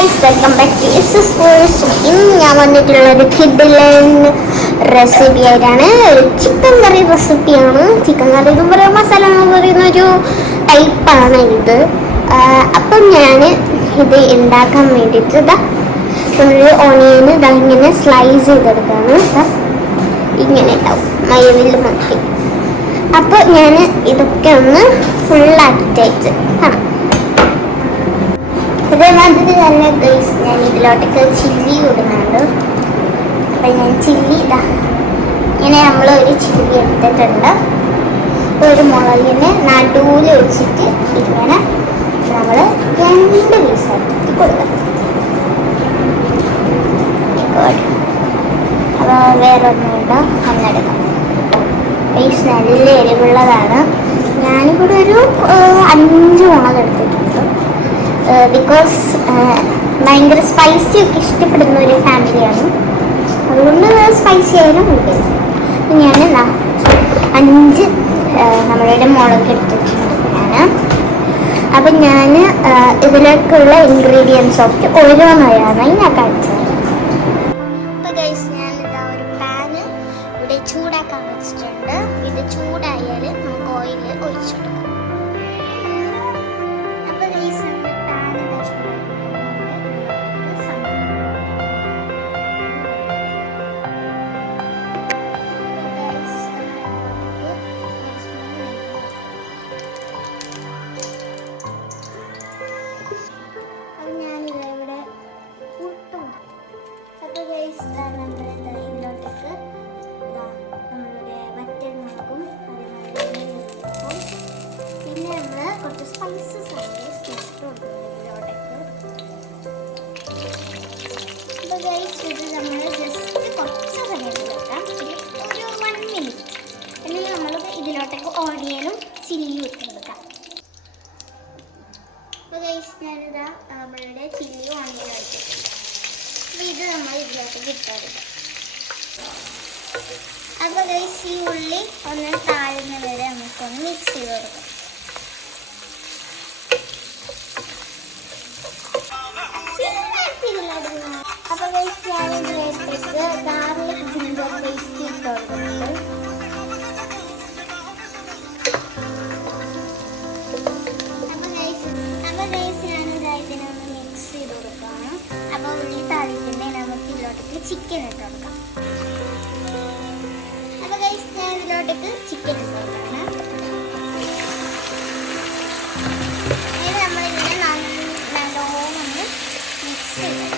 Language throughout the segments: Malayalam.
ഗൈസ്, വെൽക്കം ബാക്ക് ടു ഇസസ് വോയിസ്. ഇന്ന് ഞാൻ വന്നിട്ടുള്ളത് കിഡിലൻ റെസിപ്പി ആയിട്ടാണ്. ഒരു ചിക്കൻ കറി റെസിപ്പിയാണ്. ചിക്കൻ കറി എന്ന് പറയുന്ന മസാല എന്ന് പറയുന്ന ഒരു ടൈപ്പാണ് ഇത്. അപ്പം ഞാൻ ഇത് ഉണ്ടാക്കാൻ വേണ്ടിയിട്ട് ഒരു ഓണിയന് ഇങ്ങനെ സ്ലൈസ് ചെയ്തെടുക്കുകയാണ്. ഇങ്ങനെ ഉണ്ടാവും മയവിൽ മത്തി. അപ്പോൾ ഞാൻ ഇതൊക്കെ ഒന്ന് ഫുള്ളാക്കിയിട്ട് കാണാം. അതേമാതിരി തന്നെ ഗൈസ്, ഞാൻ ഇതിലോട്ടേക്ക് ചില്ലി ഇടുന്നുണ്ട്. അപ്പം ഞാൻ ചില്ലി ഇങ്ങനെ നമ്മൾ ഒരു ചില്ലി എടുത്തിട്ടുണ്ട്. ഒരു മുളകിന് നടുവിൽ വെച്ചിട്ട് ഇങ്ങനെ നമ്മൾ 2 പീസാക്കി കൊടുക്കണം. അപ്പോൾ വേറെ ഒന്നുമില്ല, ഒന്നെടുക്കാം. ഗൈസ് നല്ല എരിവുള്ളതാണ്. ഞാനിവിടെ ഒരു 5 മുളക് എടുത്തിട്ടുണ്ട്. ബിക്കോസ് ഭയങ്കര സ്പൈസി ഒക്കെ ഇഷ്ടപ്പെടുന്ന ഒരു ഫാമിലിയാണ്. അതുകൊണ്ട് സ്പൈസി ആയാലും കുഴപ്പമില്ല. ഞാൻ 5 നമ്മളുടെ മുളക് എടുത്തിട്ടുണ്ട് ഞാൻ. അപ്പം ഞാൻ ഇതിലേക്കുള്ള ഇൻഗ്രീഡിയൻസ് ഒക്കെ ഓരോന്നായാണ് ഞാൻ കാണിച്ചത്. അപ്പോൾ ഗൈസ്, ഞാനിതാ ഒരു പാന് ഇവിടെ ചൂടാക്കാൻ വെച്ചിട്ടുണ്ട്. ഇത് ചൂടായാൽ നമുക്ക് ഓയിൽ ഒഴിച്ചെടുക്കാം. ഓണിയനും ചില്ലിയും ഇട്ട് കൊടുക്കാം. അപ്പോൾ ഗൈസ്, ഞാനിതാ നമ്മളുടെ ചില്ലിയും ഓണിയനും എടുത്തിട്ടുണ്ട്. അപ്പോൾ ഇത് നമ്മൾ ഇതിലോട്ടേക്ക് ഇട്ട് കൊടുക്കാം. അപ്പോൾ ഗൈസ്, ഈ ഉള്ളി ഒന്ന് താഴ്ന്ന വരെ നമുക്കൊന്ന് മിക്സ് ചെയ്ത് കൊടുക്കാം. അപ്പോൾ ഗൈസ്, ഞാൻ ഇതിലേക്ക് ഗാർലിക് ജിഞ്ചർ പേസ്റ്റ് ഇട്ട് കൊടുക്കുന്നുണ്ട്. അപ്പോൾ ഉള്ളി താളിച്ചിട്ട് നമുക്ക് ഇതിലോട്ടേക്ക് ചിക്കൻ ഇട്ട് കൊടുക്കാം. അപ്പോൾ ഗൈസ്, ഞാൻ ഇതിലോട്ടേക്ക് ചിക്കൻ ഇട്ട് കൊടുക്കണം. ഇത് നമ്മളിങ്ങനെ നല്ലോണം മിക്സ് ചെയ്യാം.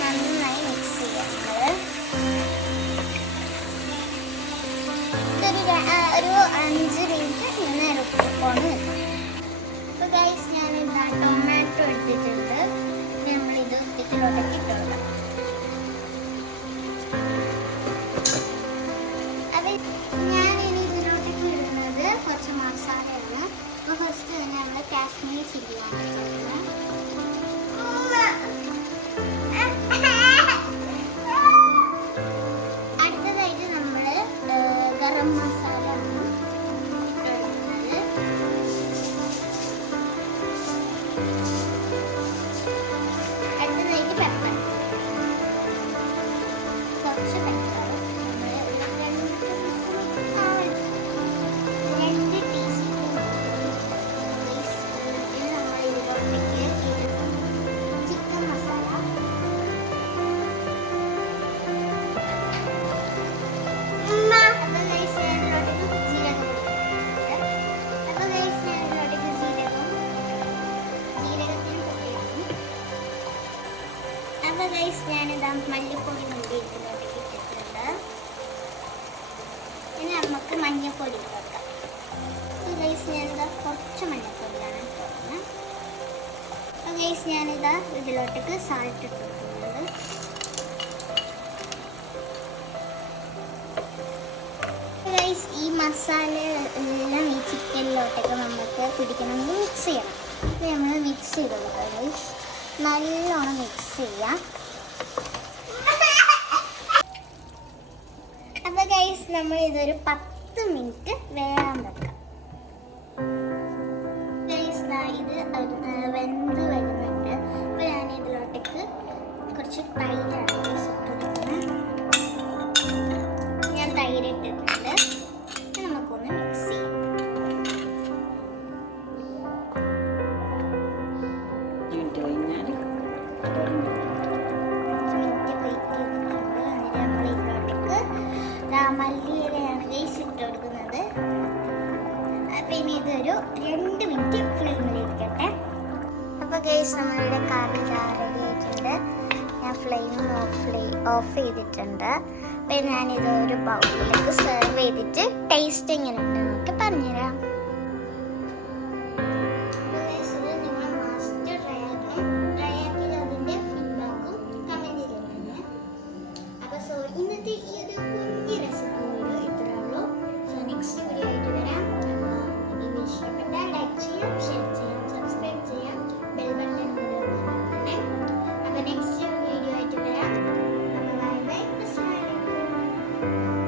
നന്നായി മിക്സ് ചെയ്യാം. ഇതൊരു 5 മിനിറ്റ് ഇങ്ങനെ ഇറക്കിക്കൊണ്ട് നിൽക്കാം. അപ്പോൾ ഗൈസ്, ഞാൻ ഇതാ ടൊമാറ്റോ എടുത്തിട്ടുണ്ട്. നമ്മളിത് ഇതിലോട്ടേക്ക് ഇട്ട് കൊടുക്കാം. അപ്പോൾ ഞാനിനി ഇതിലോട്ടേക്ക് ഇടുന്നത് കുറച്ച് മസാലയാണ്. അപ്പോൾ ഫസ്റ്റ് തന്നെ നമ്മൾ കാശ്മീരി ചില്ലിയാണ് ഇടുന്നത്. അടുത്തതായിട്ട് നമ്മൾ ഗരം മസാല ഇട്ടിടുന്നത്. അടുത്തതായിട്ട് പെപ്പർ, കുറച്ച് പെപ്പർ, 2 ടീസ്പൂൺ. നമ്മൾ ഇതിലോട്ടേക്ക് ചിക്കൻ മസാല, ഞാനിതാ മല്ലിപ്പൊടി മുന്തി ഇതിലോട്ടേക്ക് ഇട്ടിട്ടുണ്ട്. ഇനി നമുക്ക് മഞ്ഞൾപ്പൊടി ഇട്ട് കൊടുക്കാം. ഗൈസ്, ഞാനിതാ കുറച്ച് മഞ്ഞൾപ്പൊടിയാണ് ഇട്ടുകൊടുക്കുന്നത്. അപ്പോൾ ഗൈസ്, ഞാനിതാ ഇതിലോട്ടേക്ക് സാൾട്ട് ഇട്ട് കൊടുക്കുന്നത്. ഗൈസ്, ഈ മസാല എല്ലാം ഈ ചിക്കനിലോട്ടേക്ക് നമുക്ക് പിടിക്കണമെങ്കിൽ മിക്സ് ചെയ്യണം. അപ്പോൾ നമ്മൾ മിക്സ് ചെയ്ത് കൊടുക്കാം. ഗൈസ്, നല്ലോണം മിക്സ് ചെയ്യാം. അപ്പോൾ ഗൈസ്, നമ്മൾ ഇതൊരു 10 മിനിറ്റ് വേകാൻ വെക്കാം. ഗൈസ്, ഇത് വെന്ത് വരുന്നുണ്ട്. അപ്പോൾ ഞാൻ ഇതിലോട്ടേക്ക് കുറച്ച് തൈരാണ് ഇട്ടുകൊടുക്കുന്നത്. ഞാൻ തൈര് ഇട്ടിട്ടുണ്ട്. നമുക്കൊന്ന് മിക്സ് ചെയ്യാം. മല്ലിയിലയാണ് ഗൈസ് ഇട്ട് കൊടുക്കുന്നത്. പിന്നെ ഇതൊരു 2 മിനിറ്റ് ഫ്ലെയിമിലിരിക്കട്ടെ. അപ്പോൾ ഗൈസ് നമ്മളുടെ കറി റെഡി ആയിട്ടുണ്ട്. ഞാൻ ഫ്ലെയിം ഓഫ് ചെയ്തിട്ടുണ്ട്. അപ്പോൾ ഞാനിത് ഒരു ബൗളിലേക്ക് സെർവ് ചെയ്തിട്ട് ടേസ്റ്റ് എങ്ങനെ ഉണ്ട് നമുക്ക് പറഞ്ഞുതരാം. ഇന്നത്തെ ഈ ഒരു കുഞ്ഞു റെസിപ്പി വീഡിയോ ഇത്രേ ഉള്ളൂ. സോ നെക്സ്റ്റ് വീഡിയോ ആയിട്ട് വരാം. വീഡിയോ ഇഷ്ടപ്പെട്ടാൽ ലൈക്ക് ചെയ്യാം, ഷെയർ ചെയ്യാം, സബ്സ്ക്രൈബ് ചെയ്യാം, ബെൽ ബട്ടൺ കൂടി ഒന്ന് അമർത്തണേ. അപ്പോൾ നെക്സ്റ്റ്